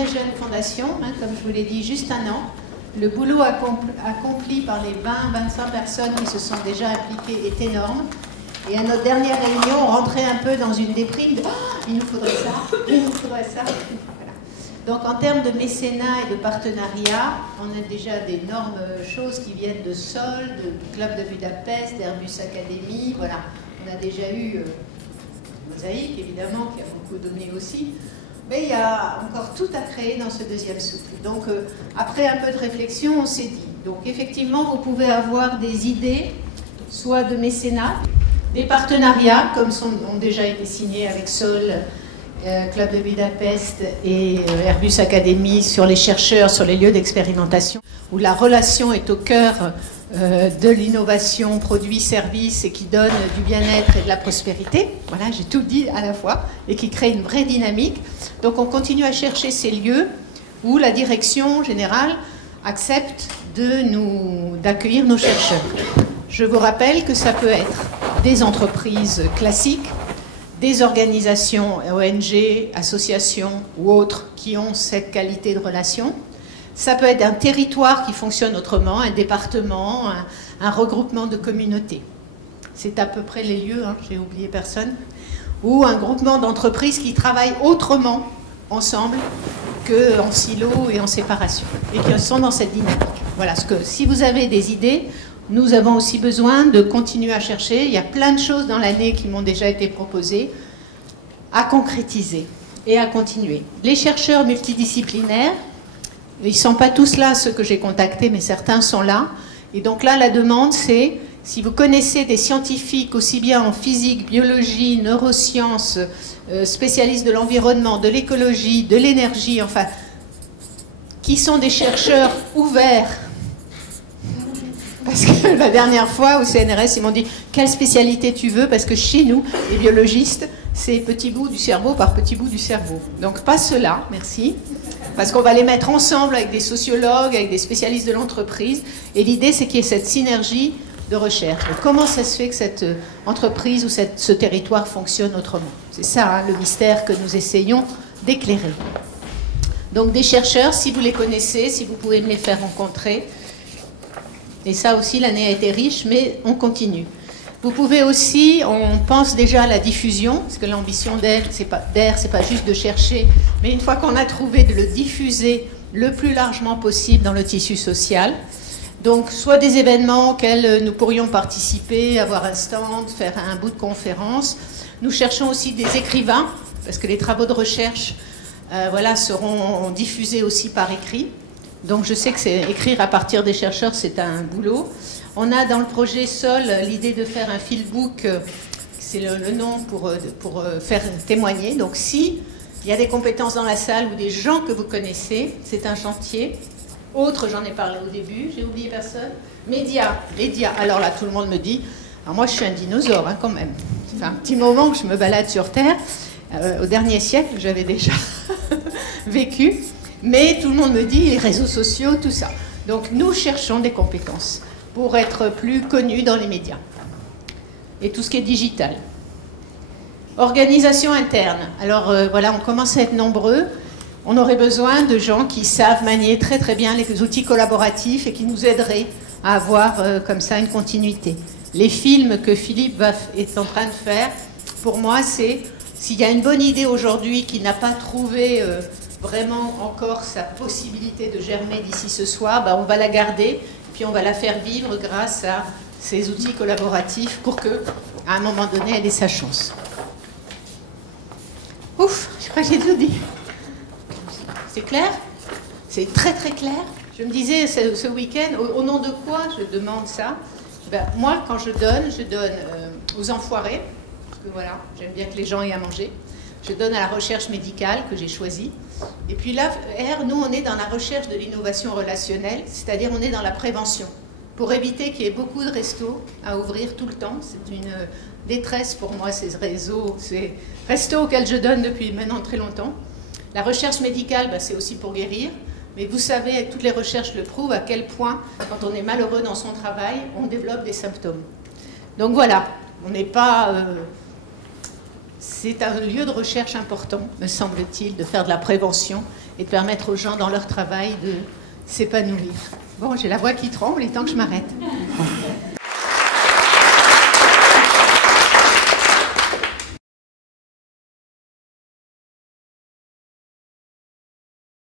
très jeune fondation, hein, comme je vous l'ai dit, juste un an. Le boulot accompli par les 20-25 personnes qui se sont déjà impliquées est énorme. Et à notre dernière réunion, on rentrait un peu dans une déprime de « il nous faudrait ça, il nous faudrait ça ». Voilà. Donc en termes de mécénat et de partenariat, on a déjà d'énormes choses qui viennent de Sol, du Club de Budapest, d'Airbus Academy. Voilà. On a déjà eu Mosaïque, évidemment, qui a beaucoup donné aussi. Mais il y a encore tout à créer dans ce deuxième souffle. Donc, après un peu de réflexion, on s'est dit. Donc, effectivement, vous pouvez avoir des idées, soit de mécénat, des partenariats, comme ont déjà été signés avec Sol, Club de Budapest et Airbus Academy, sur les chercheurs, sur les lieux d'expérimentation, où la relation est au cœur de l'innovation, produit, service, et qui donne du bien-être et de la prospérité. Voilà, j'ai tout dit à la fois, et qui crée une vraie dynamique. Donc on continue à chercher ces lieux où la direction générale accepte d'accueillir nos chercheurs. Je vous rappelle que ça peut être des entreprises classiques, des organisations, ONG, associations ou autres qui ont cette qualité de relation. Ça peut être un territoire qui fonctionne autrement, un département, un regroupement de communautés. C'est à peu près les lieux, hein, j'ai oublié personne. Ou un groupement d'entreprises qui travaillent autrement ensemble qu'en silo et en séparation. Et qui sont dans cette dynamique. Voilà, parce que si vous avez des idées, nous avons aussi besoin de continuer à chercher. Il y a plein de choses dans l'année qui m'ont déjà été proposées à concrétiser et à continuer. Les chercheurs multidisciplinaires, ils ne sont pas tous là, ceux que j'ai contactés, mais certains sont là. Et donc là, la demande, c'est, si vous connaissez des scientifiques, aussi bien en physique, biologie, neurosciences, spécialistes de l'environnement, de l'écologie, de l'énergie, enfin, qui sont des chercheurs ouverts. Parce que la dernière fois, au CNRS, ils m'ont dit « Quelle spécialité tu veux ?» Parce que chez nous, les biologistes, c'est petit bout du cerveau par petit bout du cerveau. Donc pas cela, merci. Parce qu'on va les mettre ensemble avec des sociologues, avec des spécialistes de l'entreprise. Et l'idée, c'est qu'il y ait cette synergie de recherche. Donc, comment ça se fait que cette entreprise ou ce territoire fonctionne autrement? C'est ça, hein, le mystère que nous essayons d'éclairer. Donc des chercheurs, si vous les connaissez, si vous pouvez me les faire rencontrer. Et ça aussi, l'année a été riche, mais on continue. Vous pouvez aussi, on pense déjà à la diffusion, parce que l'ambition d'AIR, c'est pas juste de chercher, mais une fois qu'on a trouvé, de le diffuser le plus largement possible dans le tissu social. Donc, soit des événements auxquels nous pourrions participer, avoir un stand, faire un bout de conférence. Nous cherchons aussi des écrivains, parce que les travaux de recherche voilà, seront diffusés aussi par écrit. Donc, je sais que écrire à partir des chercheurs, c'est un boulot. On a dans le projet Sol l'idée de faire un fieldbook, c'est le nom pour faire témoigner. Donc si il y a des compétences dans la salle ou des gens que vous connaissez, c'est un chantier. Autre, j'en ai parlé au début, j'ai oublié personne. Médias. Alors là, tout le monde me dit, alors moi je suis un dinosaure hein, quand même. Ça fait un petit moment que je me balade sur Terre. Au dernier siècle, j'avais déjà vécu. Mais tout le monde me dit, les réseaux sociaux, tout ça. Donc nous cherchons des compétences pour être plus connus dans les médias. Et tout ce qui est digital. Organisation interne. Alors voilà, on commence à être nombreux. On aurait besoin de gens qui savent manier très très bien les outils collaboratifs et qui nous aideraient à avoir comme ça une continuité. Les films que Philippe est en train de faire, pour moi, c'est s'il y a une bonne idée aujourd'hui qui n'a pas trouvé vraiment encore sa possibilité de germer d'ici ce soir, bah, on va la garder. Puis on va la faire vivre grâce à ces outils collaboratifs pour que, à un moment donné, elle ait sa chance. Ouf, je crois que j'ai tout dit. C'est clair? C'est très très clair. Je me disais ce week-end, au nom de quoi je demande ça? Ben, moi, quand je donne aux enfoirés, parce que voilà, j'aime bien que les gens aient à manger. Je donne à la recherche médicale que j'ai choisie. Et puis là, R, nous, on est dans la recherche de l'innovation relationnelle, c'est-à-dire on est dans la prévention, pour éviter qu'il y ait beaucoup de restos à ouvrir tout le temps. C'est une détresse pour moi, ces réseaux, ces restos auxquels je donne depuis maintenant très longtemps. La recherche médicale, c'est aussi pour guérir, mais vous savez, toutes les recherches le prouvent, à quel point, quand on est malheureux dans son travail, on développe des symptômes. Donc voilà, on n'est pas... c'est un lieu de recherche important, me semble-t-il, de faire de la prévention et de permettre aux gens dans leur travail de s'épanouir. Bon, j'ai la voix qui tremble, il est temps que je m'arrête.